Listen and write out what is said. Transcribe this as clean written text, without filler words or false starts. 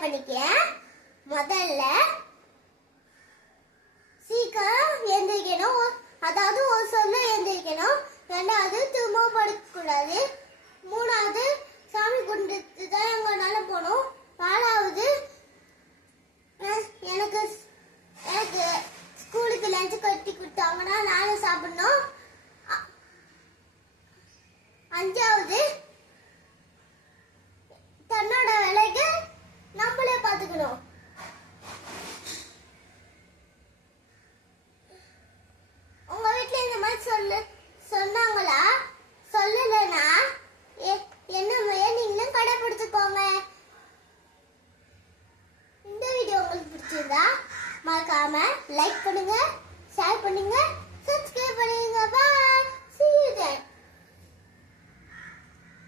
Share பண்ணிக்கிறேன். முதல்ல சீக்கிரம் எந்திரிக்கணும், அதாவது ஒரு சொல்ல எந்திரிக்கணும். ரெண்டாவது திரும்ப படுக்கக்கூடாது. மூணாவது சாமி கும்பிட்டு தான் எங்கனால போகணும். நாலாவது எனக்கு எனக்கு ஸ்கூலுக்கு லஞ்சு கட்டி கொடுத்தாங்கன்னா நானும் சாப்பிடணும். அஞ்சாவது